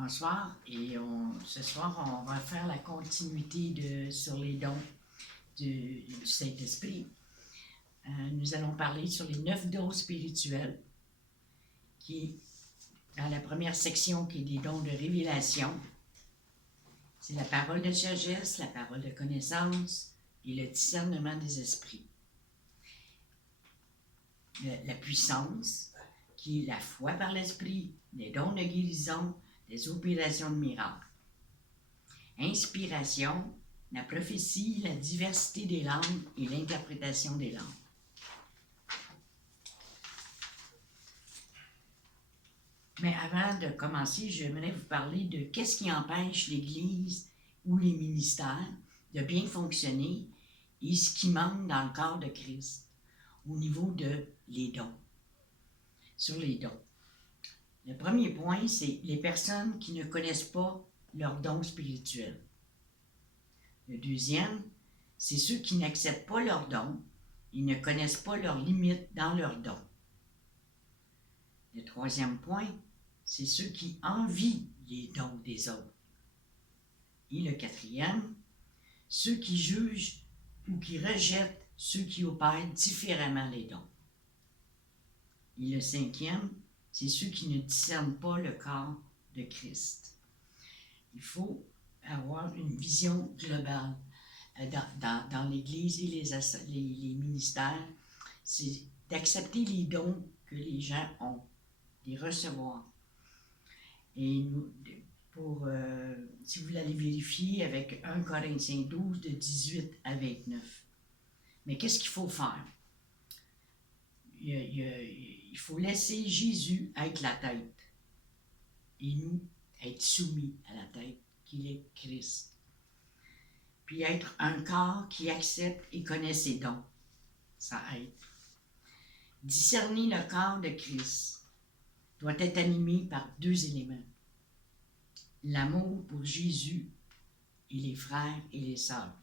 Bonsoir, et ce soir, on va faire la continuité sur les dons du Saint-Esprit. Nous allons parler sur les 9 dons spirituels, qui, dans la première section, qui est des dons de révélation, c'est la parole de sagesse, la parole de connaissance et le discernement des esprits. La puissance, qui est la foi par l'esprit, les dons de guérison, les opérations de miracles. Inspiration, la prophétie, la diversité des langues et l'interprétation des langues. Mais avant de commencer, j'aimerais vous parler de qu'est-ce qui empêche l'Église ou les ministères de bien fonctionner et ce qui manque dans le corps de Christ au niveau de les dons. Sur les dons. Le premier point, c'est les personnes qui ne connaissent pas leurs dons spirituels. Le deuxième, c'est ceux qui n'acceptent pas leurs dons et ne connaissent pas leurs limites dans leurs dons. Le troisième point, c'est ceux qui envient les dons des autres. Et le quatrième, ceux qui jugent ou qui rejettent ceux qui opèrent différemment les dons. Et le cinquième, c'est ceux qui ne discernent pas le corps de Christ. Il faut avoir une vision globale dans l'Église et les ministères. C'est d'accepter les dons que les gens ont, les recevoir. Et si vous l'allez vérifier avec 1 Corinthiens 12, de 18 à 29. Mais qu'est-ce qu'il faut faire? Il faut laisser Jésus être la tête et nous être soumis à la tête, qu'il est Christ. Puis être un corps qui accepte et connaît ses dons. Ça aide. Discerner le corps de Christ doit être animé par 2 éléments. L'amour pour Jésus et les frères et les sœurs.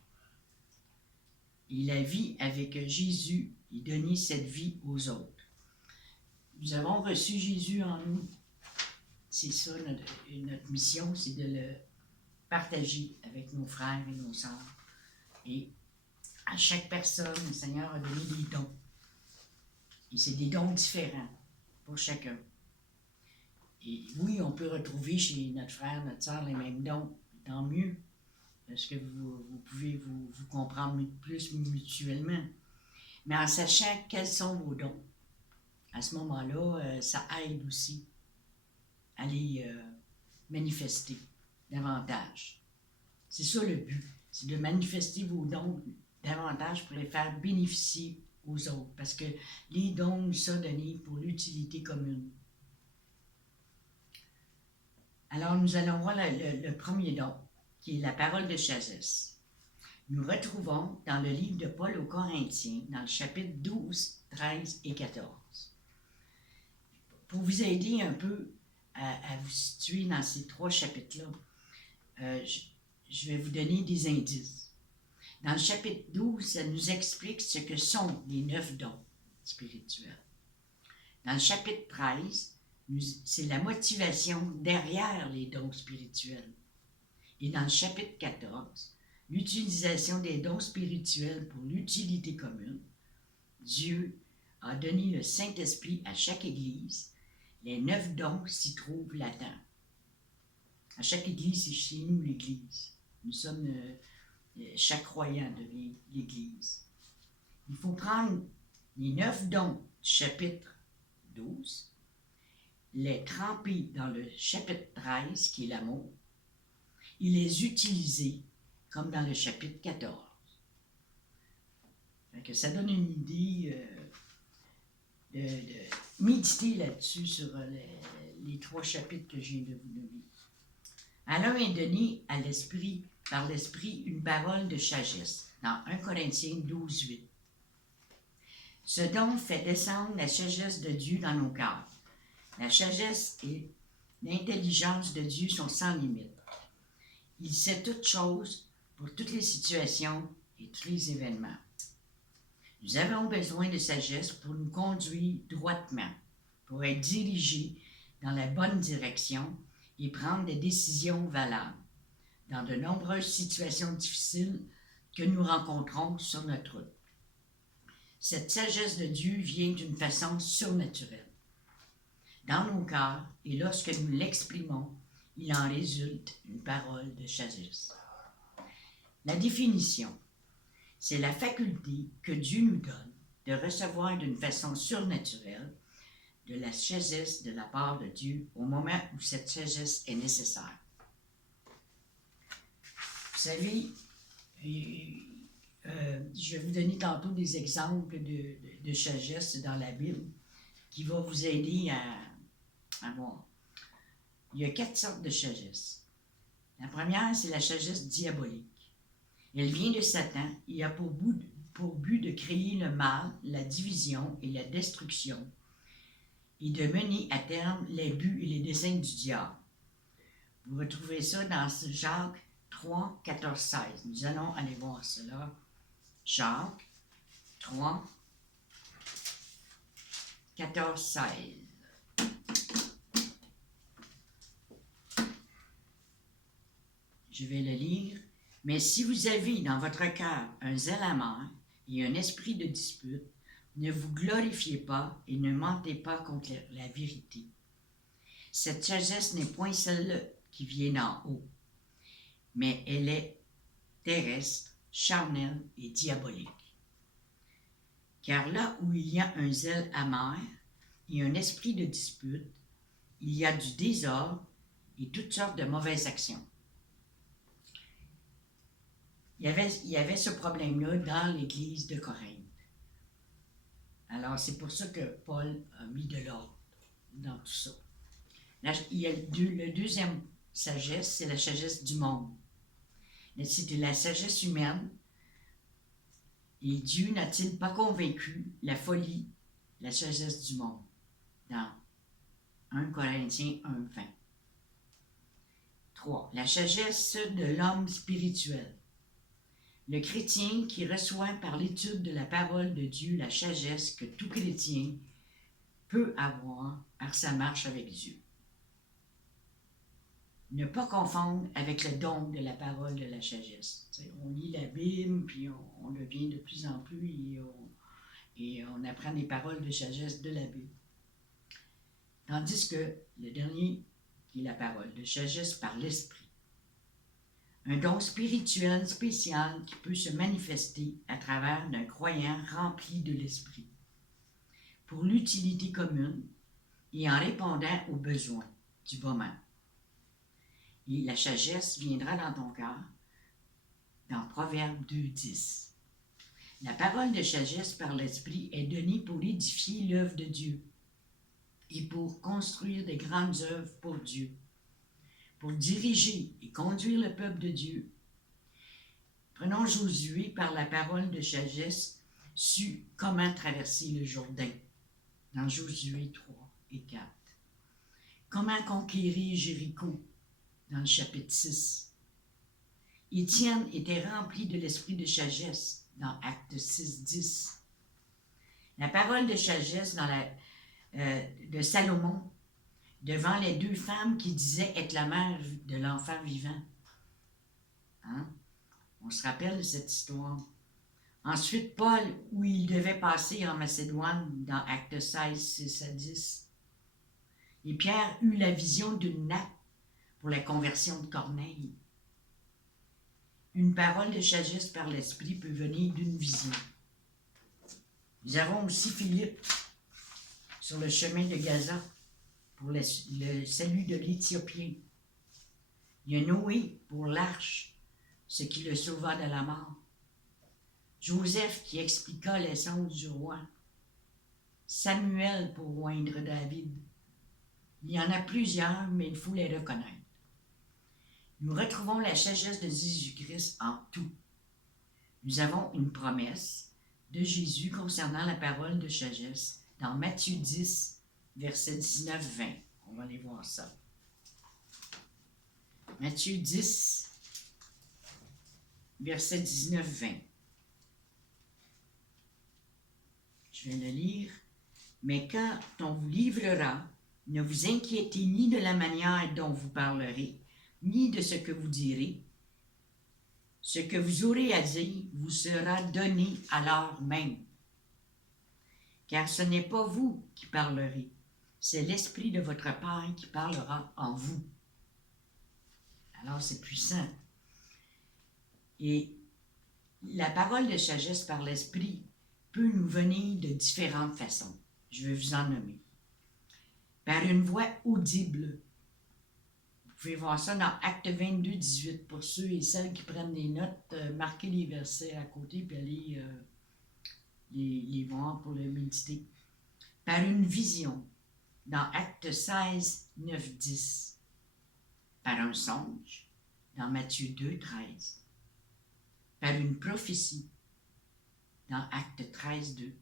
Et la vie avec Jésus et donner cette vie aux autres. Nous avons reçu Jésus en nous. C'est ça notre mission, c'est de le partager avec nos frères et nos sœurs. Et à chaque personne, le Seigneur a donné des dons. Et c'est des dons différents pour chacun. Et oui, on peut retrouver chez notre frère, notre sœur les mêmes dons. Tant mieux, parce que vous pouvez vous comprendre plus mutuellement. Mais en sachant quels sont vos dons, à ce moment-là, ça aide aussi à les manifester davantage. C'est ça le but, c'est de manifester vos dons davantage pour les faire bénéficier aux autres, parce que les dons nous sont donnés pour l'utilité commune. Alors, nous allons voir le premier don, qui est la parole de sagesse. Nous retrouvons dans le livre de Paul aux Corinthiens, dans le chapitre 12, 13 et 14. Pour vous aider un peu à vous situer dans ces 3 chapitres-là, je vais vous donner des indices. Dans le chapitre 12, ça nous explique ce que sont les 9 dons spirituels. Dans le chapitre 13, c'est la motivation derrière les dons spirituels. Et dans le chapitre 14, l'utilisation des dons spirituels pour l'utilité commune. Dieu a donné le Saint-Esprit à chaque Église. Les 9 dons s'y trouvent latents. À chaque Église, c'est chez nous l'Église. Nous sommes, chaque croyant devient l'Église. Il faut prendre les 9 dons du chapitre 12, les tremper dans le chapitre 13, qui est l'amour, et les utiliser comme dans le chapitre 14. Donc, ça donne une idée de méditer là-dessus sur les 3 chapitres que je viens de vous donner. À l'un est donné à l'esprit, par l'esprit, une parole de sagesse, dans 1 Corinthiens 12, 8. Ce don fait descendre la sagesse de Dieu dans nos cœurs. La sagesse et l'intelligence de Dieu sont sans limite. Il sait toutes choses pour toutes les situations et tous les événements. Nous avons besoin de sagesse pour nous conduire droitement, pour être dirigés dans la bonne direction et prendre des décisions valables dans de nombreuses situations difficiles que nous rencontrons sur notre route. Cette sagesse de Dieu vient d'une façon surnaturelle dans nos cœurs, et lorsque nous l'exprimons, il en résulte une parole de sagesse. La définition, c'est la faculté que Dieu nous donne de recevoir d'une façon surnaturelle de la sagesse de la part de Dieu au moment où cette sagesse est nécessaire. Vous savez, je vais vous donner tantôt des exemples de sagesse dans la Bible qui vont vous aider à voir. Il y a 4 sortes de sagesse. La première, c'est la sagesse diabolique. Elle vient de Satan et a pour but de créer le mal, la division et la destruction, et de mener à terme les buts et les desseins du diable. Vous retrouvez ça dans Jacques 3, 14, 16. Nous allons aller voir cela. Jacques 3, 14, 16. Je vais le lire. Mais si vous avez dans votre cœur un zèle amer et un esprit de dispute, ne vous glorifiez pas et ne mentez pas contre la vérité. Cette sagesse n'est point celle qui vient d'en haut, mais elle est terrestre, charnelle et diabolique. Car là où il y a un zèle amer et un esprit de dispute, il y a du désordre et toutes sortes de mauvaises actions. Il y avait ce problème-là dans l'Église de Corinthe. Alors, c'est pour ça que Paul a mis de l'ordre dans tout ça. Là, il y a le deuxième sagesse, c'est la sagesse du monde. C'était la sagesse humaine. Et Dieu n'a-t-il pas convaincu la folie, la sagesse du monde? Dans 1 Corinthiens 1, 20. 3. La sagesse de l'homme spirituel. Le chrétien qui reçoit par l'étude de la parole de Dieu la sagesse que tout chrétien peut avoir par sa marche avec Dieu. Ne pas confondre avec le don de la parole de la sagesse. T'sais, on lit la Bible, puis on devient de plus en plus et on apprend les paroles de sagesse de la Bible. Tandis que le dernier, qui est la parole de sagesse par l'Esprit. Un don spirituel spécial qui peut se manifester à travers d'un croyant rempli de l'Esprit, pour l'utilité commune et en répondant aux besoins du moment. Et la sagesse viendra dans ton cœur, dans Proverbe 2:10. La parole de sagesse par l'Esprit est donnée pour édifier l'œuvre de Dieu et pour construire de grandes œuvres pour Dieu, pour diriger et conduire le peuple de Dieu. Prenons Josué par la parole de sagesse, su comment traverser le Jourdain, dans Josué 3 et 4. Comment conquérir Jéricho, dans le chapitre 6. Étienne était rempli de l'esprit de sagesse, dans Actes 6, 10. La parole de sagesse de Salomon, devant les 2 femmes qui disaient être la mère de l'enfant vivant. Hein? On se rappelle de cette histoire. Ensuite, Paul, où il devait passer en Macédoine, dans Actes 16, 6 à 10. Et Pierre eut la vision d'une nappe pour la conversion de Corneille. Une parole de sagesse par l'Esprit peut venir d'une vision. Nous avons aussi Philippe sur le chemin de Gaza pour le salut de l'Éthiopien. Il y a Noé pour l'arche, ce qui le sauva de la mort. Joseph qui expliqua l'essence du roi. Samuel pour oindre David. Il y en a plusieurs, mais il faut les reconnaître. Nous retrouvons la sagesse de Jésus-Christ en tout. Nous avons une promesse de Jésus concernant la parole de sagesse dans Matthieu 10, versets 19-20. On va aller voir ça. Matthieu 10, versets 19-20. Je vais le lire. Mais quand on vous livrera Ne vous inquiétez ni de la manière dont vous parlerez, ni de ce que vous direz. Ce que vous aurez à dire vous sera donné à l'heure même. Car ce n'est pas vous qui parlerez, c'est l'Esprit de votre Père qui parlera en vous. Alors c'est puissant. Et la parole de sagesse par l'Esprit peut nous venir de différentes façons. Je vais vous en nommer. Par une voix audible. Vous pouvez voir ça dans Acte 22, 18. Pour ceux et celles qui prennent des notes, marquez les versets à côté puis allez les voir pour le méditer. Par une vision, dans Acte 16, 9, 10. Par un songe, dans Matthieu 2, 13. Par une prophétie, dans Acte 13, 2.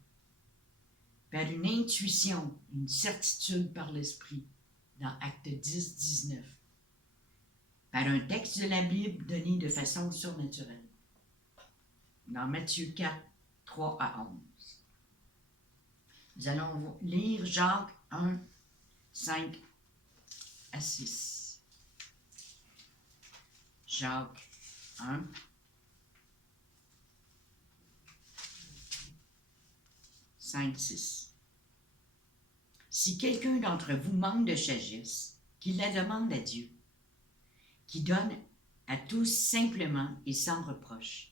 Par une intuition, une certitude par l'Esprit, dans Acte 10, 19. Par un texte de la Bible donné de façon surnaturelle, dans Matthieu 4, 3 à 11. Nous allons lire Jacques 1, 5 à 6. Jacques 1, 5, 6. Si quelqu'un d'entre vous manque de sagesse, qu'il la demande à Dieu, qui donne à tous simplement et sans reproche,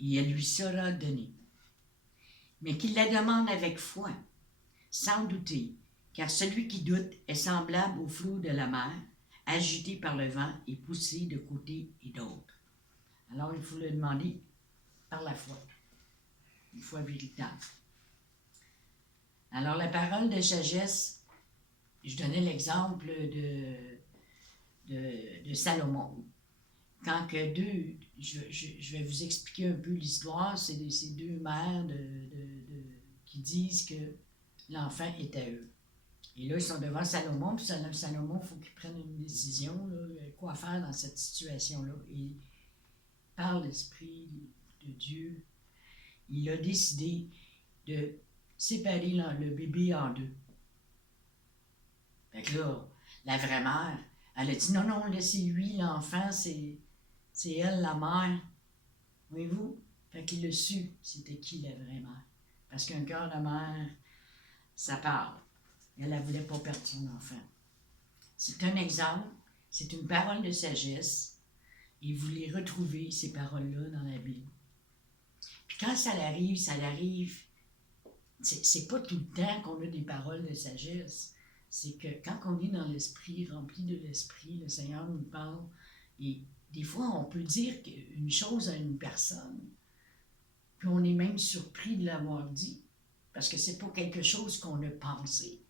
et elle lui sera donnée. Mais qu'il la demande avec foi, sans douter, car celui qui doute est semblable au flot de la mer, agité par le vent et poussé de côté et d'autre. Alors il faut le demander par la foi, une foi véritable. Alors la parole de sagesse, je donnais l'exemple de Salomon. Quand que je vais vous expliquer un peu l'histoire, c'est ces deux mères qui disent que l'enfant est à eux. Et là, ils sont devant Salomon, puis Salomon, il faut qu'il prenne une décision, là, quoi faire dans cette situation-là. Et par l'Esprit de Dieu, il a décidé de séparer le bébé en deux. Fait que là, la vraie mère, elle a dit non, laissez-lui, l'enfant, c'est elle, la mère. Voyez-vous? Fait qu'il a su c'était qui la vraie mère. Parce qu'un cœur de mère, ça parle. Elle ne voulait pas perdre son enfant. C'est un exemple, c'est une parole de sagesse, et vous les retrouvez, ces paroles-là, dans la Bible. Puis quand ça arrive, c'est pas tout le temps qu'on a des paroles de sagesse. C'est que quand on est dans l'esprit, rempli de l'esprit, le Seigneur nous parle, et des fois, on peut dire une chose à une personne, puis on est même surpris de l'avoir dit, parce que c'est pas quelque chose qu'on a pensé,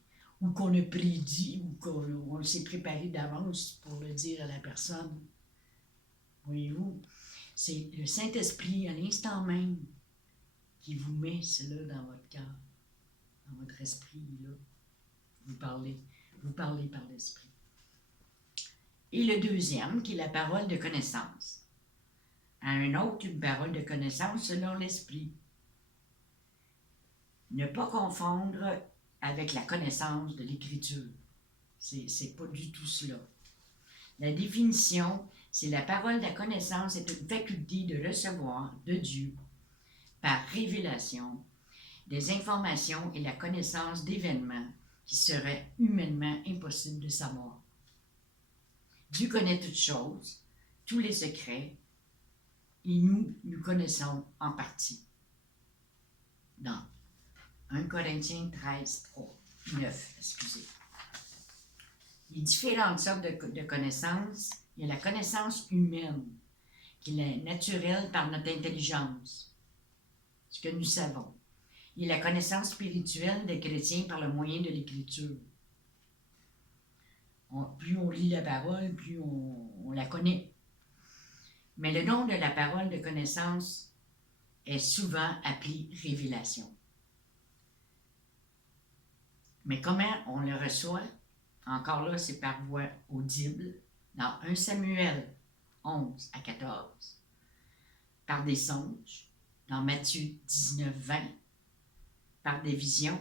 ou qu'on a prédit, ou qu'on s'est préparé d'avance pour le dire à la personne. Voyez-vous, c'est le Saint-Esprit, à l'instant même, qui vous met cela dans votre cœur, dans votre esprit, là. Vous parlez par l'Esprit. Et le deuxième, qui est la parole de connaissance. À un autre, une parole de connaissance selon l'Esprit. Ne pas confondre avec la connaissance de l'Écriture. C'est pas du tout cela. La définition, c'est la parole de la connaissance est une faculté de recevoir de Dieu, par révélation, des informations et la connaissance d'événements qui seraient humainement impossibles de savoir. Dieu connaît toutes choses, tous les secrets, et nous connaissons en partie. Dans 1 Corinthiens 13, 3, 9, excusez. Il y a différentes sortes de connaissances. Il y a la connaissance humaine, qui est naturelle par notre intelligence, ce que nous savons. Il y a la connaissance spirituelle des chrétiens par le moyen de l'Écriture. Plus on lit la parole, plus on la connaît. Mais le nom de la parole de connaissance est souvent appelé révélation. Mais comment on le reçoit? Encore là, c'est par voix audible, dans 1 Samuel 11 à 14, par des songes, dans Matthieu 19, 20, par des visions,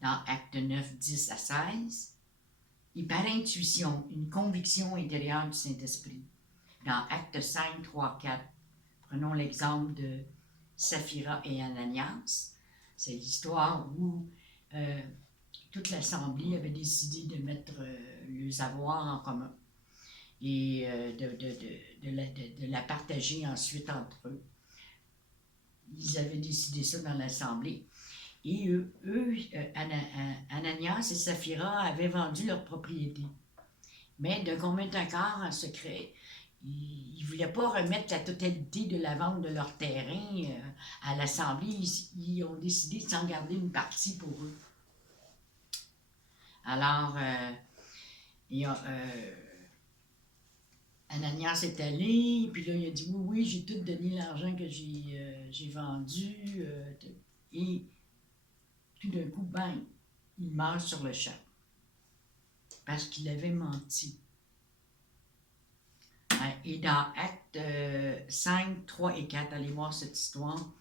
dans Actes 9, 10 à 16, et par intuition une conviction intérieure du Saint-Esprit. Dans Actes 5, 3, 4, prenons l'exemple de Saphira et Ananias. C'est l'histoire où toute l'Assemblée avait décidé de mettre leurs avoirs en commun et de la partager ensuite entre eux. Ils avaient décidé ça dans l'Assemblée. Et Ananias et Saphira avaient vendu leur propriété. Mais d'un commun accord en secret, ils ne voulaient pas remettre la totalité de la vente de leur terrain à l'Assemblée. Ils ont décidé de s'en garder une partie pour eux. Alors, Ananias est allé, puis là, il a dit oui, j'ai tout donné l'argent que j'ai vendu. Et tout d'un coup, bang, il meurt sur le champ. Parce qu'il avait menti. Et dans Actes 5, 3 et 4, allez voir cette histoire.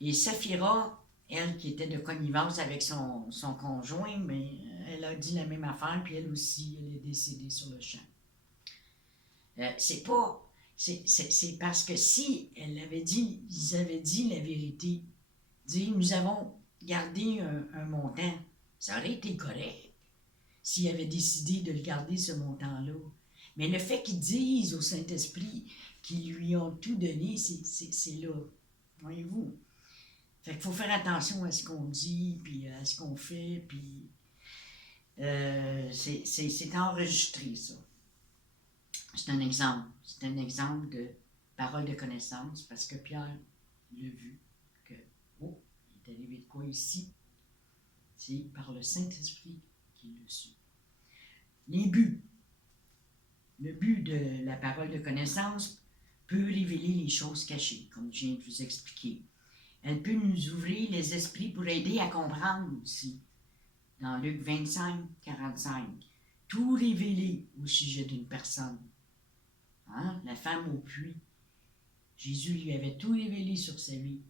Et Saphira, elle qui était de connivence avec son conjoint, mais elle a dit la même affaire, puis elle aussi, elle est décédée sur le champ. C'est parce que si ils avaient dit la vérité, dire nous avons gardé un montant, ça aurait été correct s'ils avaient décidé de le garder ce montant-là. Mais le fait qu'ils disent au Saint-Esprit qu'ils lui ont tout donné, c'est là. Voyez-vous? Fait qu'il faut faire attention à ce qu'on dit, puis à ce qu'on fait, puis c'est enregistré, ça. C'est un exemple. C'est un exemple de parole de connaissance, parce que Pierre l'a vu, que, oh, il est arrivé de quoi ici? C'est par le Saint-Esprit qu'il l'a su. Les buts. Le but de la parole de connaissance peut révéler les choses cachées, comme je viens de vous expliquer. Elle peut nous ouvrir les esprits pour aider à comprendre aussi. Dans Luc 25, 45, tout révéler au sujet d'une personne. Hein? La femme au puits. Jésus lui avait tout révélé sur sa vie.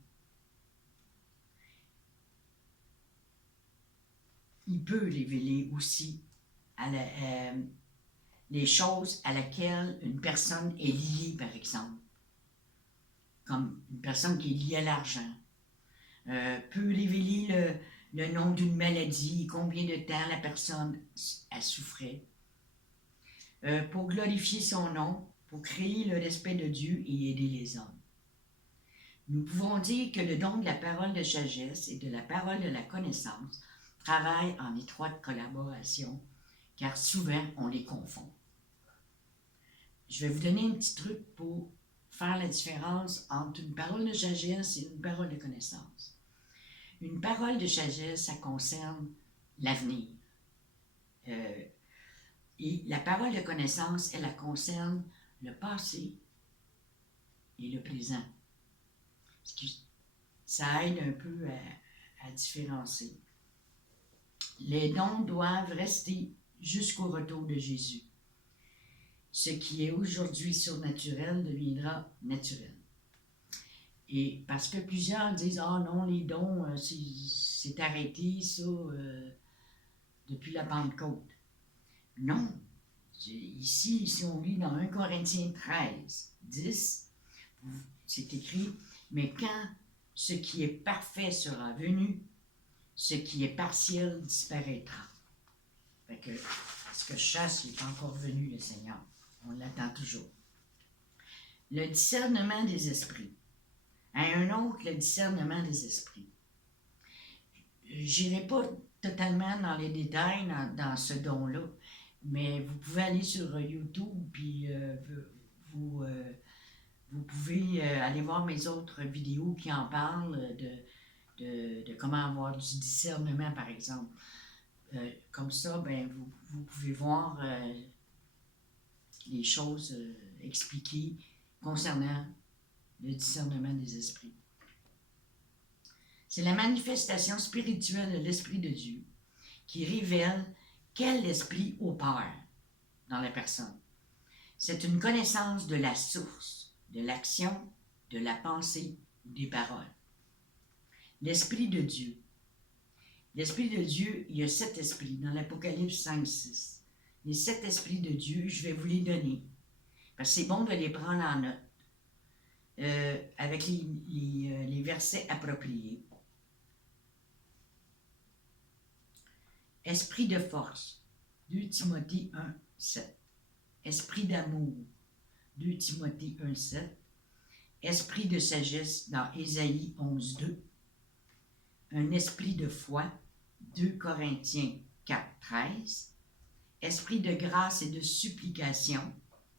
Il peut révéler aussi les choses à laquelle une personne est liée, par exemple. Comme une personne qui est liée à l'argent. Peut révéler le nom d'une maladie, combien de temps la personne a souffrait. Pour glorifier son nom, pour créer le respect de Dieu et aider les hommes. Nous pouvons dire que le don de la parole de sagesse et de la parole de la connaissance travaillent en étroite collaboration, car souvent on les confond. Je vais vous donner un petit truc pour faire la différence entre une parole de sagesse et une parole de connaissance. Une parole de sagesse, ça concerne l'avenir. Et la parole de connaissance, elle concerne le passé et le présent. Ça aide un peu à différencier. Les dons doivent rester jusqu'au retour de Jésus. Ce qui est aujourd'hui surnaturel deviendra naturel. Et parce que plusieurs disent « Ah non, les dons, c'est arrêté, ça, depuis la Pentecôte. » Non. Ici, si on lit dans 1 Corinthiens 13, 10, c'est écrit « Mais quand ce qui est parfait sera venu, ce qui est partiel disparaîtra. » Fait que ce que je chasse, il n'est pas encore venu, le Seigneur. On l'attend toujours. Le discernement des esprits. À un autre, le discernement des esprits. Je n'irai pas totalement dans les détails dans ce don-là, mais vous pouvez aller sur YouTube, puis vous pouvez aller voir mes autres vidéos qui en parlent de comment avoir du discernement, par exemple. Comme ça, ben, vous pouvez voir les choses expliquées concernant le discernement des esprits. C'est la manifestation spirituelle de l'Esprit de Dieu qui révèle quel esprit opère dans la personne. C'est une connaissance de la source, de l'action, de la pensée ou des paroles. L'Esprit de Dieu. L'Esprit de Dieu, il y a 7 esprits dans l'Apocalypse 5, 6. les 7 esprits de Dieu, je vais vous les donner. Parce que c'est bon de les prendre en note. Avec les versets appropriés. Esprit de force, 2 Timothée 1, 7. Esprit d'amour, 2 Timothée 1, 7. Esprit de sagesse dans Ésaïe 11, 2. Un esprit de foi, 2 Corinthiens 4, 13. Esprit de grâce et de supplication,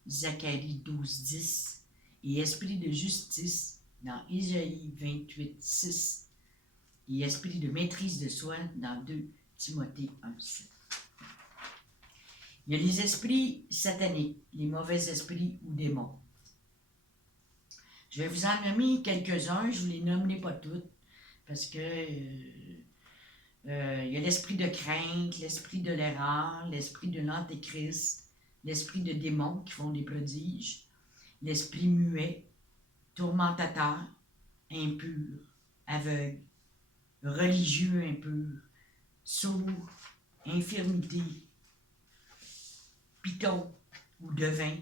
Zacharie 12, 10. Et esprit de justice dans Ésaïe 28, 6. Et esprit de maîtrise de soi dans 2 Timothée 1, 7. Il y a les esprits sataniques, les mauvais esprits ou démons. Je vais vous en nommer quelques-uns, je ne vous les nommerai pas toutes, parce que il y a l'esprit de crainte, l'esprit de l'erreur, l'esprit de l'antéchrist, l'esprit de démons qui font des prodiges, l'esprit muet, tourmentateur, impur, aveugle, religieux impur, sourd, infirmité, python ou devin,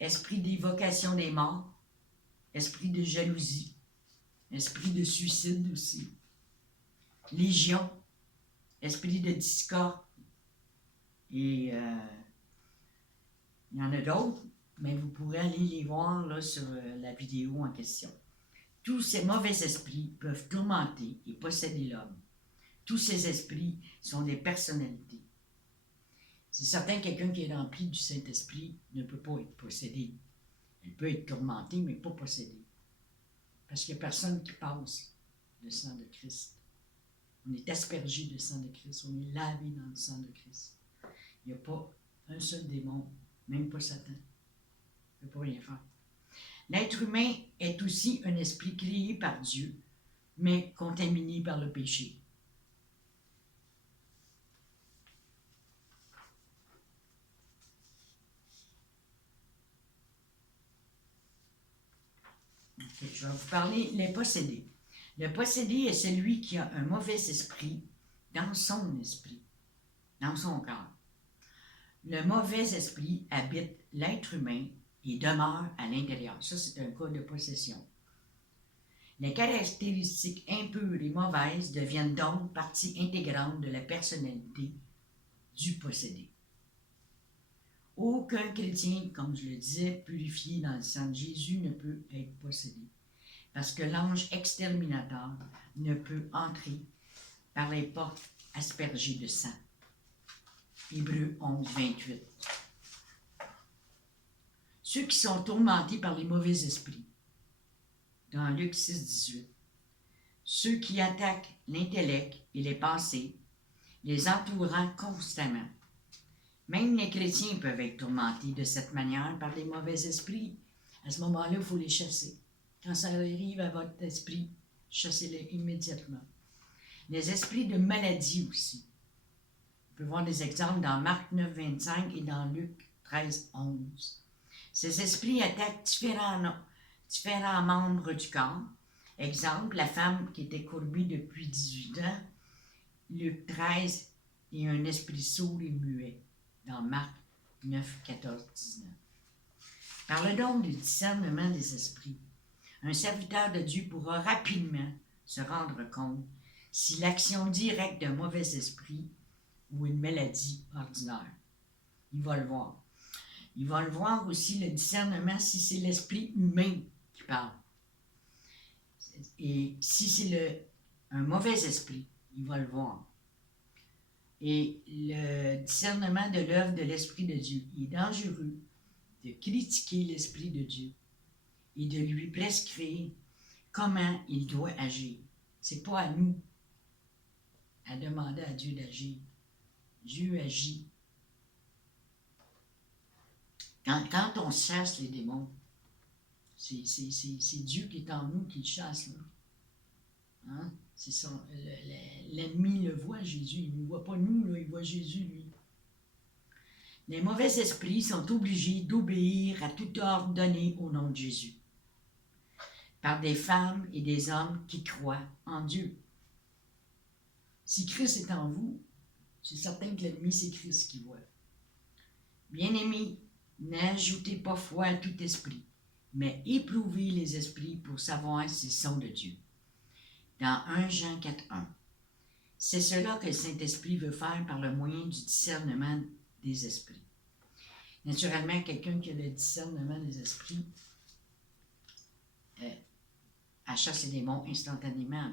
esprit d'évocation des morts, esprit de jalousie, esprit de suicide aussi, légion, esprit de discorde, et il y en a d'autres, mais vous pourrez aller les voir là, sur la vidéo en question. Tous ces mauvais esprits peuvent tourmenter et posséder l'homme. Tous ces esprits sont des personnalités. C'est certain que quelqu'un qui est rempli du Saint-Esprit ne peut pas être possédé. Il peut être tourmenté, mais pas possédé. Parce qu'il n'y a personne qui passe le sang de Christ. On est aspergé de sang de Christ. On est lavé dans le sang de Christ. Il n'y a pas un seul démon, même pas Satan. Il ne peut pas rien faire. L'être humain est aussi un esprit créé par Dieu, mais contaminé par le péché. Okay, je vais vous parler les possédés. Le possédé est celui qui a un mauvais esprit dans son esprit, dans son corps. Le mauvais esprit habite l'être humain et demeure à l'intérieur. Ça, c'est un cas de possession. Les caractéristiques impures et mauvaises deviennent donc partie intégrante de la personnalité du possédé. Aucun chrétien, comme je le disais, purifié dans le sang de Jésus ne peut être possédé, parce que l'ange exterminateur ne peut entrer par les portes aspergées de sang. Hébreux 11, 28. Ceux qui sont tourmentés par les mauvais esprits, dans Luc 6, 18. Ceux qui attaquent l'intellect et les pensées, les entourant constamment. Même les chrétiens peuvent être tourmentés de cette manière par des mauvais esprits. À ce moment-là, il faut les chasser. Quand ça arrive à votre esprit, chassez-les immédiatement. Les esprits de maladie aussi. On peut voir des exemples dans Marc 9, 25 et dans Luc 13, 11. Ces esprits attaquent différents membres du corps. Exemple, la femme qui était courbée depuis 18 ans, Luc 13, et un esprit sourd et muet, dans Marc 9, 14, 19. Par le don du discernement des esprits, un serviteur de Dieu pourra rapidement se rendre compte si l'action directe d'un mauvais esprit ou une maladie ordinaire. Il va le voir. Il va le voir aussi, le discernement, si c'est l'esprit humain qui parle. Et si c'est un mauvais esprit, il va le voir. Et le discernement de l'œuvre de l'Esprit de Dieu. Il est dangereux de critiquer l'Esprit de Dieu et de lui prescrire comment il doit agir. C'est pas à nous à demander à Dieu d'agir. Dieu agit. Quand on chasse les démons, c'est Dieu qui est en nous qui le chasse. Là. Hein? C'est ça. L'ennemi le voit, Jésus. Il ne voit pas nous, là, il voit Jésus, lui. Les mauvais esprits sont obligés d'obéir à tout ordre donné au nom de Jésus, par des femmes et des hommes qui croient en Dieu. Si Christ est en vous, c'est certain que l'ennemi, c'est Christ qui voit. Bien-aimés, n'ajoutez pas foi à tout esprit, mais éprouvez les esprits pour savoir s'ils sont de Dieu. Dans 1 Jean 4,1. C'est cela que le Saint-Esprit veut faire par le moyen du discernement des esprits. Naturellement, quelqu'un qui a le discernement des esprits, elle chasse les démons instantanément.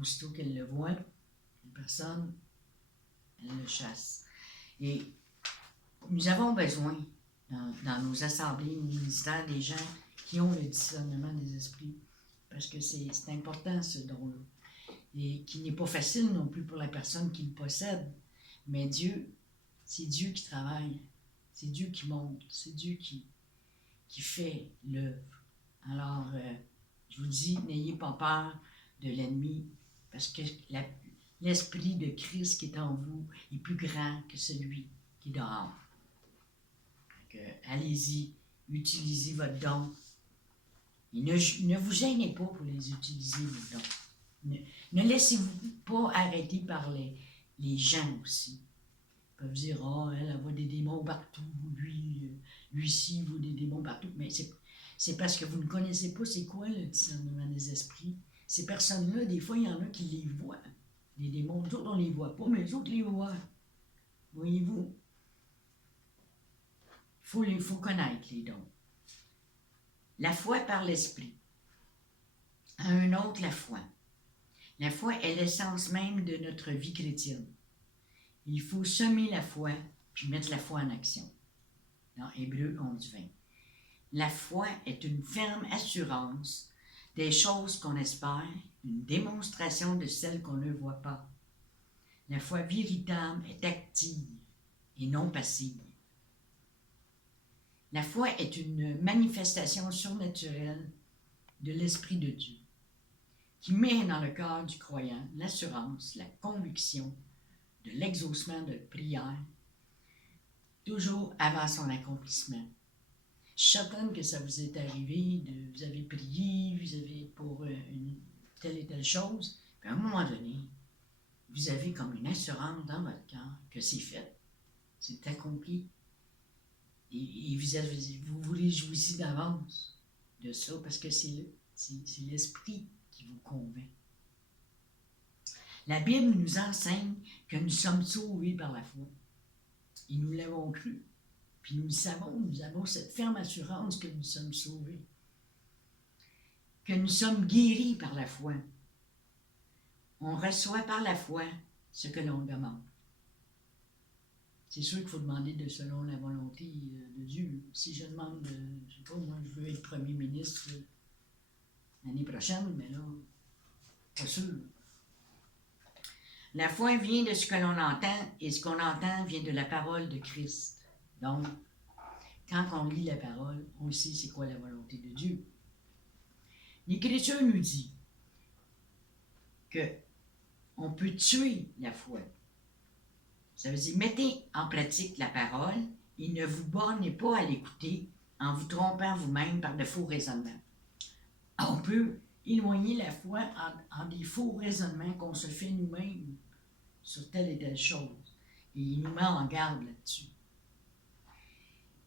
Aussitôt qu'elle le voit, une personne, elle le chasse. Et nous avons besoin, dans nos assemblées, nos ministères, des gens qui ont le discernement des esprits, parce que c'est important ce don-là. Et qui n'est pas facile non plus pour la personne qui le possède. Mais Dieu, c'est Dieu qui travaille, c'est Dieu qui monte, c'est Dieu qui fait l'œuvre. Alors, je vous dis, n'ayez pas peur de l'ennemi, parce que l'Esprit de Christ qui est en vous est plus grand que celui qui est dehors. Donc, allez-y, utilisez votre don. Et ne vous gênez pas pour les utiliser, vos dons. Ne laissez-vous pas arrêter par les gens aussi. Ils peuvent dire, elle voit des démons partout, lui-ci, il voit des démons partout. Mais c'est parce que vous ne connaissez pas c'est quoi le discernement des esprits. Ces personnes-là, des fois, il y en a qui les voient. Les démons, nous autres, on ne les voit pas, mais les autres les voient. Voyez-vous? Il faut connaître les dons. La foi par l'esprit. À un autre, la foi. La foi est l'essence même de notre vie chrétienne. Il faut semer la foi, puis mettre la foi en action. Dans Hébreux 11:20. La foi est une ferme assurance des choses qu'on espère, une démonstration de celles qu'on ne voit pas. La foi véritable est active et non passive. La foi est une manifestation surnaturelle de l'Esprit de Dieu, qui met dans le cœur du croyant l'assurance, la conviction de l'exaucement de prière, toujours avant son accomplissement. Je suis certaine que ça vous est arrivé, vous avez prié, vous avez pour une telle et telle chose, puis à un moment donné, vous avez comme une assurance dans votre cœur que c'est fait, c'est accompli, et vous vous réjouissez d'avance de ça, parce que c'est l'Esprit qui vous convainc. La Bible nous enseigne que nous sommes sauvés par la foi. Et nous l'avons cru. Puis nous le savons, nous avons cette ferme assurance que nous sommes sauvés. Que nous sommes guéris par la foi. On reçoit par la foi ce que l'on demande. C'est sûr qu'il faut demander selon la volonté de Dieu. Si je demande, je sais pas, moi je veux être premier ministre l'année prochaine, mais là, pas sûr. La foi vient de ce que l'on entend, et ce qu'on entend vient de la parole de Christ. Donc, quand on lit la parole, on sait c'est quoi la volonté de Dieu. L'Écriture nous dit qu'on peut tuer la foi. Ça veut dire, mettez en pratique la parole et ne vous bornez pas à l'écouter en vous trompant vous-même par de faux raisonnements. On peut éloigner la foi en des faux raisonnements qu'on se fait nous-mêmes sur telle et telle chose. Et il nous met en garde là-dessus.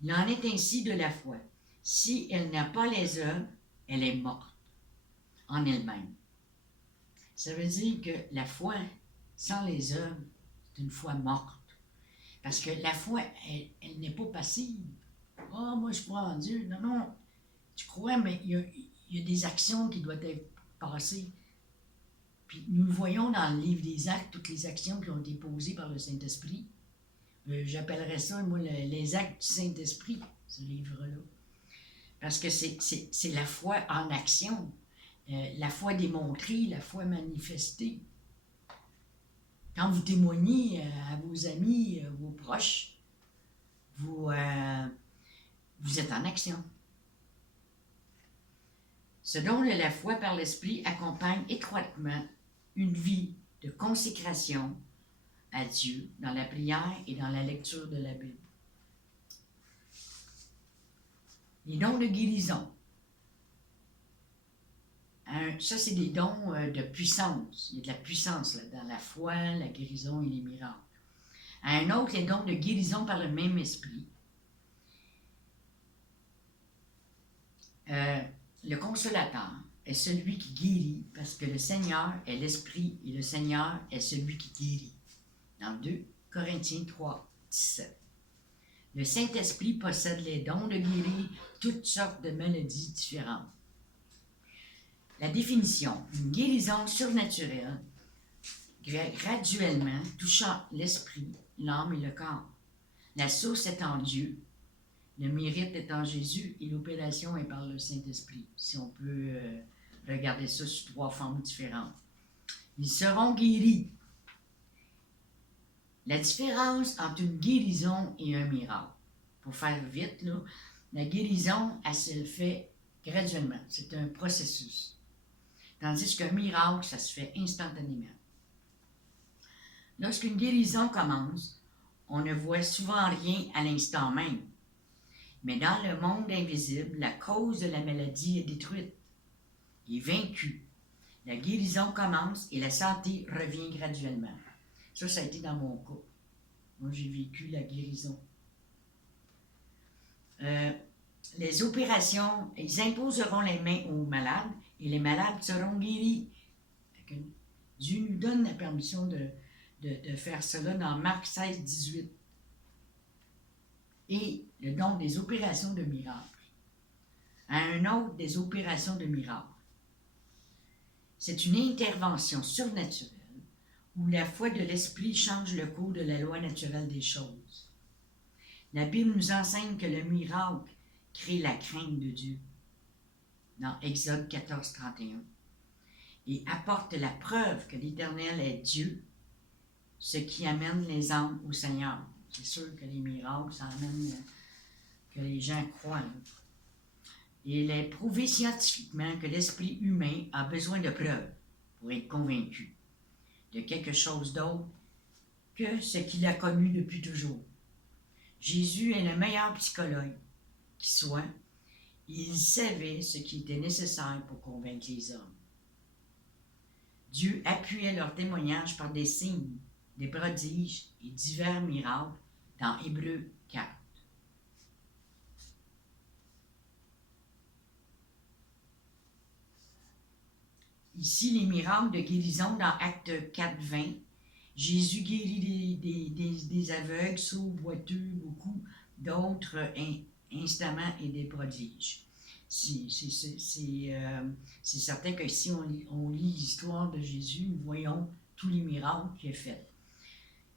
Il en est ainsi de la foi. Si elle n'a pas les œuvres, elle est morte en elle-même. Ça veut dire que la foi, sans les œuvres, c'est une foi morte. Parce que la foi, elle n'est pas passive. « Ah, moi je crois en Dieu. » Non, non, tu crois, mais il y a des actions qui doivent être passées. Puis nous le voyons dans le livre des Actes, toutes les actions qui ont été posées par le Saint-Esprit. J'appellerais ça, moi, les actes du Saint-Esprit, ce livre-là. Parce que c'est la foi en action, la foi démontrée, la foi manifestée. Quand vous témoignez à vos amis, vos proches, vous êtes en action. Ce don de la foi par l'Esprit accompagne étroitement une vie de consécration à Dieu dans la prière et dans la lecture de la Bible. Les dons de guérison. Ça, c'est des dons de puissance. Il y a de la puissance là, dans la foi, la guérison et les miracles. À un autre, les dons de guérison par le même esprit. Le consolateur est celui qui guérit, parce que le Seigneur est l'Esprit et le Seigneur est celui qui guérit. Dans 2 Corinthiens 3, 17. Le Saint-Esprit possède les dons de guérir toutes sortes de maladies différentes. La définition, une guérison surnaturelle, graduellement touchant l'esprit, l'âme et le corps. La source est en Dieu, le mérite est en Jésus et l'opération est par le Saint-Esprit, si on peut regarder ça sous 3 formes différentes. Ils seront guéris. La différence entre une guérison et un miracle. Pour faire vite, là, la guérison, elle se fait graduellement. C'est un processus. Tandis qu'un miracle, ça se fait instantanément. Lorsqu'une guérison commence, on ne voit souvent rien à l'instant même. Mais dans le monde invisible, la cause de la maladie est détruite, est vaincue. La guérison commence et la santé revient graduellement. Ça a été dans mon cas. Moi, j'ai vécu la guérison. Les opérations, ils imposeront les mains aux malades et les malades seront guéris. Dieu nous donne la permission de faire cela dans Marc 16, 18. Et le don des opérations de miracles. À un autre, des opérations de miracles. C'est une intervention surnaturelle où la foi de l'Esprit change le cours de la loi naturelle des choses. La Bible nous enseigne que le miracle crée la crainte de Dieu, dans Exode 14, 31, et apporte la preuve que l'Éternel est Dieu, ce qui amène les âmes au Seigneur. C'est sûr que les miracles, ça amène que les gens croient. Et il est prouvé scientifiquement que l'esprit humain a besoin de preuves pour être convaincu de quelque chose d'autre que ce qu'il a connu depuis toujours. Jésus est le meilleur psychologue qui soit. Il savait ce qui était nécessaire pour convaincre les hommes. Dieu appuyait leur témoignage par des signes, des prodiges et divers miracles dans Hébreux 4. Ici, les miracles de guérison dans Actes 4, 20. Jésus guérit des aveugles, sourds, boiteux, beaucoup d'autres instamment et des prodiges. C'est certain que si on lit l'histoire de Jésus, nous voyons tous les miracles qu'il a faits.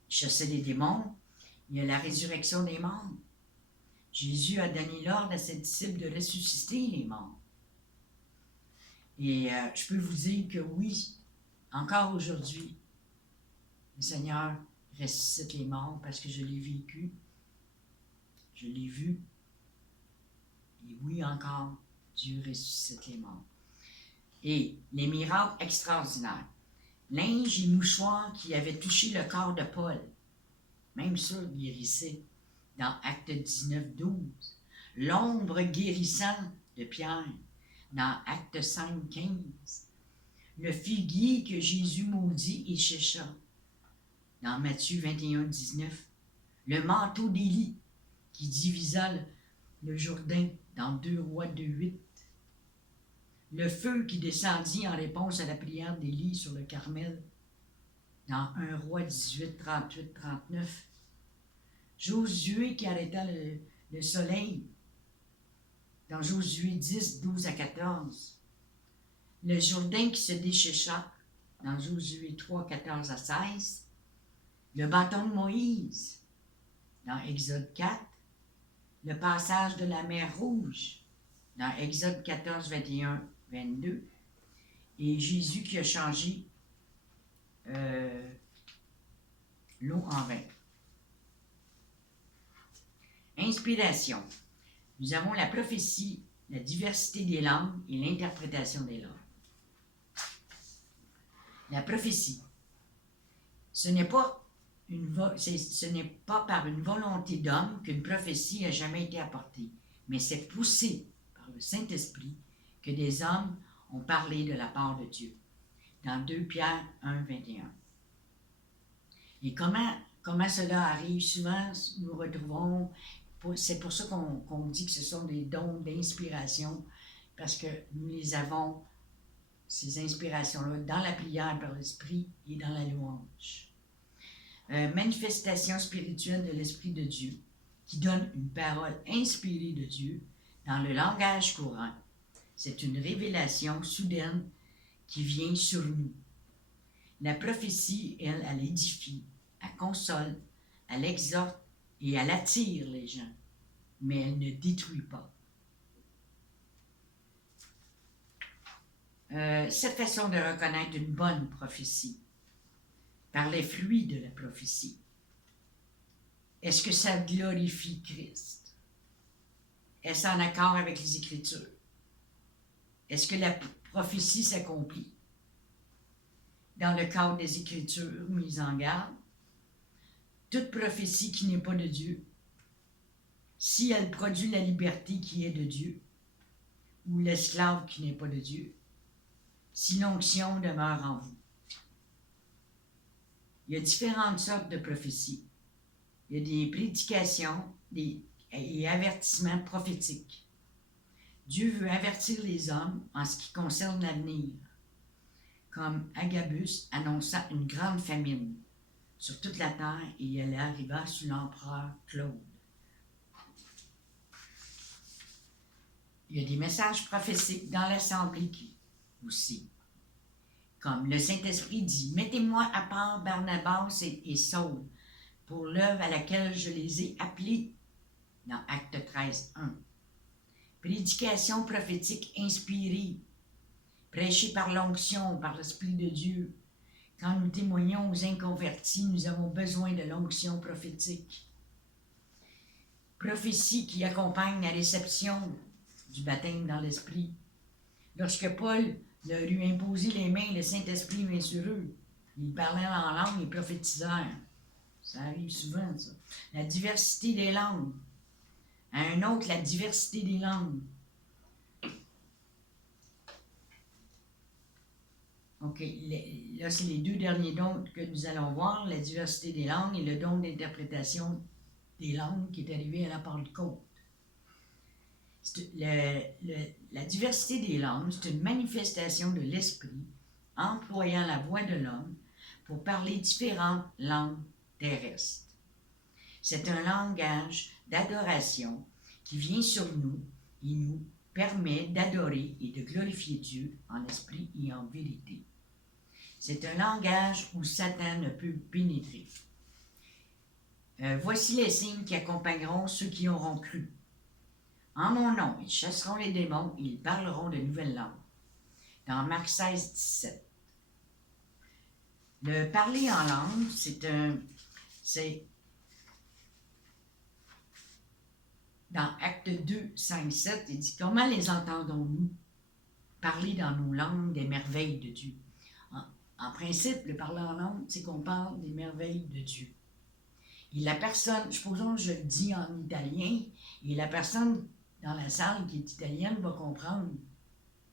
Il chassait des démons, il y a la résurrection des morts. Jésus a donné l'ordre à ses disciples de ressusciter les morts. Et je peux vous dire que oui, encore aujourd'hui, le Seigneur ressuscite les morts parce que je l'ai vécu, je l'ai vu. Et oui, encore, Dieu ressuscite les morts. Et les miracles extraordinaires. Linge et mouchoir qui avaient touché le corps de Paul, même ça guérissait dans Acte 19, 12. L'ombre guérissante de Pierre dans Acte 5, 15. Le figuier que Jésus maudit et sécha dans Matthieu 21, 19. Le manteau d'Élie qui divisa le Jourdain dans 2 Rois 2, 8. Le feu qui descendit en réponse à la prière d'Élie sur le Carmel dans 1 Roi 18, 38, 39. Josué qui arrêta le soleil dans Josué 10, 12 à 14. Le Jourdain qui se déchécha dans Josué 3, 14 à 16. Le bâton de Moïse dans Exode 4. Le passage de la mer Rouge dans Exode 14, 21, 22. Et Jésus qui a changé l'eau en vin. Inspiration. Nous avons la prophétie, la diversité des langues et l'interprétation des langues. La prophétie. Ce n'est pas par une volonté d'homme qu'une prophétie n'a jamais été apportée, mais c'est poussé par le Saint-Esprit que des hommes ont parlé de la part de Dieu. Dans 2 Pierre 1, 21. Et comment comment cela arrive? Souvent, nous retrouvons, c'est pour ça qu'on dit que ce sont des dons d'inspiration, parce que nous les avons, ces inspirations-là, dans la prière par l'Esprit et dans la louange. Manifestation spirituelle de l'Esprit de Dieu, qui donne une parole inspirée de Dieu dans le langage courant. C'est une révélation soudaine qui vient sur nous. La prophétie, elle édifie, elle console, elle exhorte et elle attire les gens, mais elle ne détruit pas. Cette façon de reconnaître une bonne prophétie, par les fruits de la prophétie, est-ce que ça glorifie Christ? Est-ce en accord avec les Écritures? Est-ce que la prophétie s'accomplit dans le cadre des Écritures mises en garde? Toute prophétie qui n'est pas de Dieu, si elle produit la liberté qui est de Dieu, ou l'esclave qui n'est pas de Dieu, si l'onction demeure en vous. Il y a différentes sortes de prophéties. Il y a des prédications et avertissements prophétiques. Dieu veut avertir les hommes en ce qui concerne l'avenir, comme Agabus annonçant une grande famine sur toute la terre et elle arriva sous l'empereur Claude. Il y a des messages prophétiques dans l'Assemblée aussi. Comme le Saint-Esprit dit, « Mettez-moi à part Barnabas et Saul pour l'œuvre à laquelle je les ai appelés » dans Acte 13, 1. Prédication prophétique inspirée, prêchée par l'onction, par l'Esprit de Dieu. Quand nous témoignons aux inconvertis, nous avons besoin de l'onction prophétique. Prophétie qui accompagne la réception du baptême dans l'Esprit. Lorsque Paul leur eut imposé les mains, le Saint-Esprit vint sur eux. Ils parlaient en langue et prophétisèrent. Ça arrive souvent, ça. La diversité des langues. À un autre, la diversité des langues. OK, là, c'est les deux derniers dons que nous allons voir, la diversité des langues et le don d'interprétation des langues qui est arrivé à la Pentecôte. La diversité des langues, c'est une manifestation de l'Esprit employant la voix de l'homme pour parler différentes langues terrestres. C'est un langage d'adoration qui vient sur nous et nous permet d'adorer et de glorifier Dieu en esprit et en vérité. C'est un langage où Satan ne peut pénétrer. Voici les signes qui accompagneront ceux qui auront cru. En mon nom, ils chasseront les démons et ils parleront de nouvelles langues. Dans Marc 16, 17. Le parler en langue, c'est dans Acte 2, 5, 7, il dit « Comment les entendons-nous parler dans nos langues des merveilles de Dieu? » En principe, le parler en langue, c'est qu'on parle des merveilles de Dieu. Et la personne, supposons que je le dis en italien, et la personne dans la salle qui est italienne va comprendre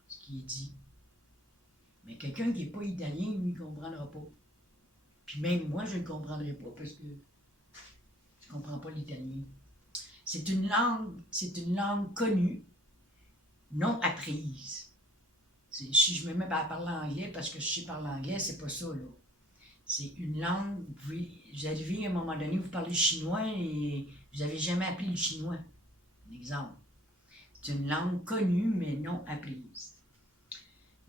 ce qui est dit. Mais quelqu'un qui n'est pas italien, lui, ne comprendra pas. Puis même moi, je ne le comprendrai pas parce que je ne comprends pas l'italien. C'est une langue connue, non apprise. Si je me mets à parler anglais parce que je sais parler anglais, c'est pas ça, là. C'est une langue, vous arrivez à un moment donné, vous parlez chinois et vous n'avez jamais appris le chinois. Un exemple. C'est une langue connue, mais non apprise.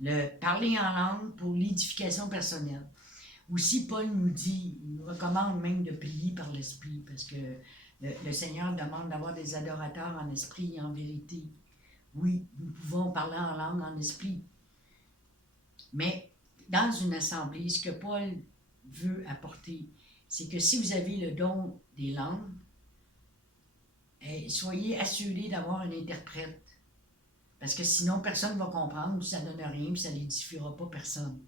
Le parler en langue pour l'édification personnelle. Aussi, Paul nous dit, il nous recommande même de prier par l'Esprit, parce que le Seigneur demande d'avoir des adorateurs en esprit et en vérité. Oui, nous pouvons parler en langue en esprit. Mais dans une assemblée, ce que Paul veut apporter, c'est que si vous avez le don des langues, soyez assurés d'avoir un interprète. Parce que sinon, personne ne va comprendre, ça ne donne rien, puis ça n'édifiera pas personne.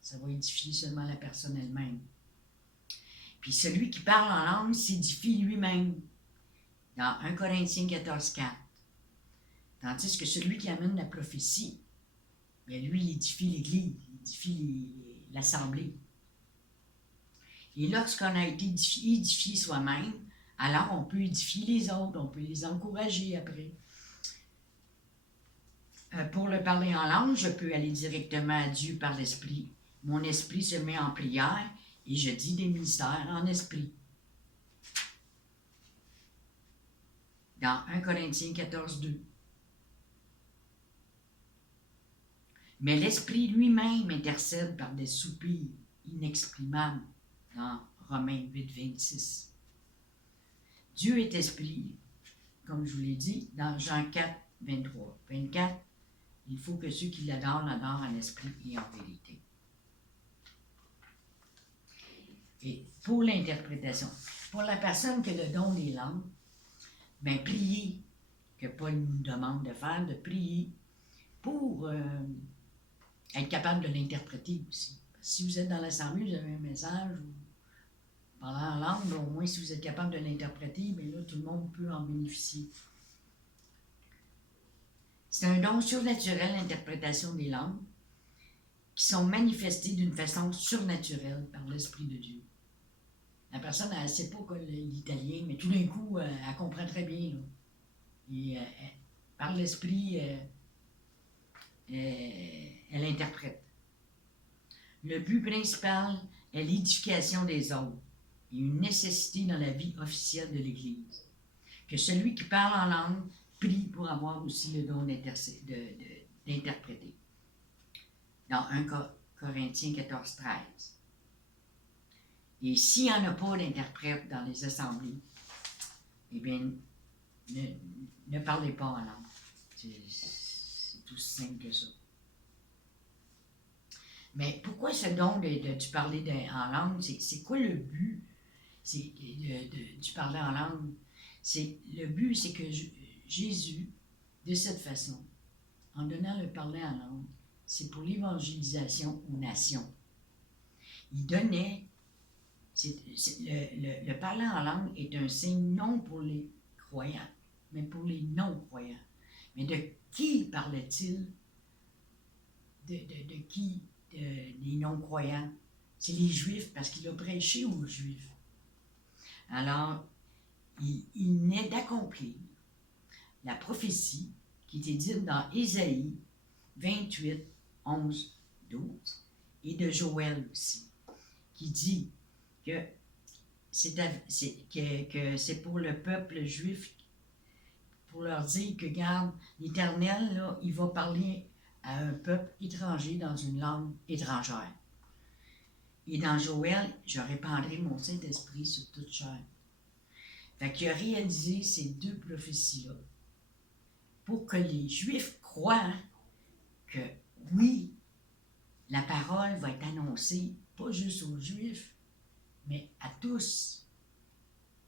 Ça va édifier seulement la personne elle-même. Puis celui qui parle en langue s'édifie lui-même. Dans 1 Corinthiens 14, 4. Tandis que celui qui amène la prophétie, bien lui, il édifie l'Église, il édifie l'Assemblée. Et lorsqu'on a été édifié soi-même, alors on peut édifier les autres, on peut les encourager après. Pour le parler en langue, je peux aller directement à Dieu par l'Esprit. Mon esprit se met en prière et je dis des mystères en esprit. Dans 1 Corinthiens 14, 2. Mais l'Esprit lui-même intercède par des soupirs inexprimables dans Romains 8, 26. Dieu est esprit, comme je vous l'ai dit, dans Jean 4, 23. 24, il faut que ceux qui l'adorent en esprit et en vérité. Et pour l'interprétation, pour la personne qui a le don des langues, bien, priez, que Paul nous demande de faire, de prier pour être capable de l'interpréter aussi. Si vous êtes dans l'assemblée, vous avez un message, ou parlant en langue, au moins si vous êtes capable de l'interpréter, bien là, tout le monde peut en bénéficier. C'est un don surnaturel, l'interprétation des langues, qui sont manifestées d'une façon surnaturelle par l'Esprit de Dieu. La personne, elle ne sait pas l'italien, mais tout d'un coup, elle comprend très bien. Là. Et par l'Esprit, elle interprète. Le but principal est l'édification des autres et une nécessité dans la vie officielle de l'Église. Que celui qui parle en langue prie pour avoir aussi le don d'interpréter. Dans 1 Corinthiens 14, 13. Et s'il n'y en a pas d'interprète dans les assemblées, eh bien, ne parlez pas en langue. C'est tout simple que ça. Mais pourquoi ce don de parler en langue? C'est quoi le but du parler en langue? Le but, c'est que Jésus, de cette façon, en donnant le parler en langue, c'est pour l'évangélisation aux nations. Il donnait... le parler en langue est un signe non pour les croyants, mais pour les non-croyants. Mais de qui parlait-il? De qui? Des non-croyants. C'est les Juifs, parce qu'il a prêché aux Juifs. Alors, il venait d'accomplir la prophétie qui était dite dans Ésaïe 28, 11, 12, et de Joël aussi, qui dit que c'est pour le peuple juif, pour leur dire que, regarde, l'Éternel, là, il va parler à un peuple étranger dans une langue étrangère. Et dans Joël, je répandrai mon Saint-Esprit sur toute chair. Fait qu'il a réalisé ces deux prophéties-là pour que les Juifs croient que, oui, la parole va être annoncée, pas juste aux Juifs, mais à tous.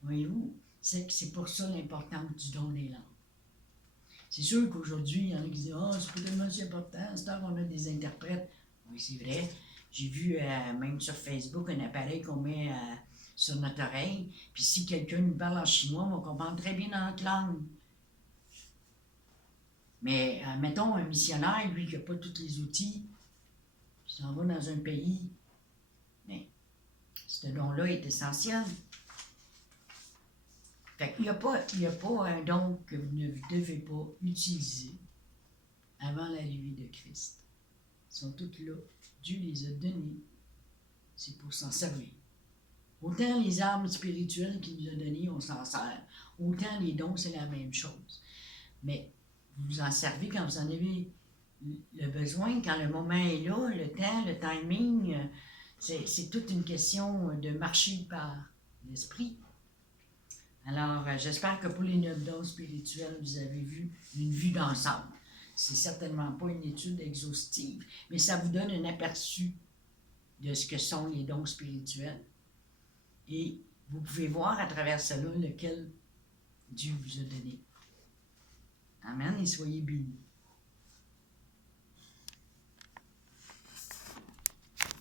Voyez-vous, c'est pour ça l'importance du don des langues. C'est sûr qu'aujourd'hui, il y en a qui disent « Ah, c'est pas tellement si important, c'est tant qu'on a des interprètes. » Oui, c'est vrai. J'ai vu, même sur Facebook, un appareil qu'on met sur notre oreille, puis si quelqu'un nous parle en chinois, on va comprendre très bien dans notre langue. Mais, mettons, un missionnaire, lui, qui n'a pas tous les outils, il s'en va dans un pays, mais ce don-là est essentiel. Fait qu'il n'y a pas un don que vous ne devez pas utiliser avant l'arrivée de Christ. Ils sont tous là. Dieu les a donnés. C'est pour s'en servir. Autant les armes spirituelles qu'il nous a données, on s'en sert. Autant les dons, c'est la même chose. Mais vous vous en servez quand vous en avez le besoin, quand le moment est là, le temps, le timing. C'est toute une question de marcher par l'esprit. Alors, j'espère que pour les 9 dons spirituels, vous avez vu une vue d'ensemble. C'est certainement pas une étude exhaustive, mais ça vous donne un aperçu de ce que sont les dons spirituels. Et vous pouvez voir à travers cela lequel Dieu vous a donné. Amen et soyez bénis.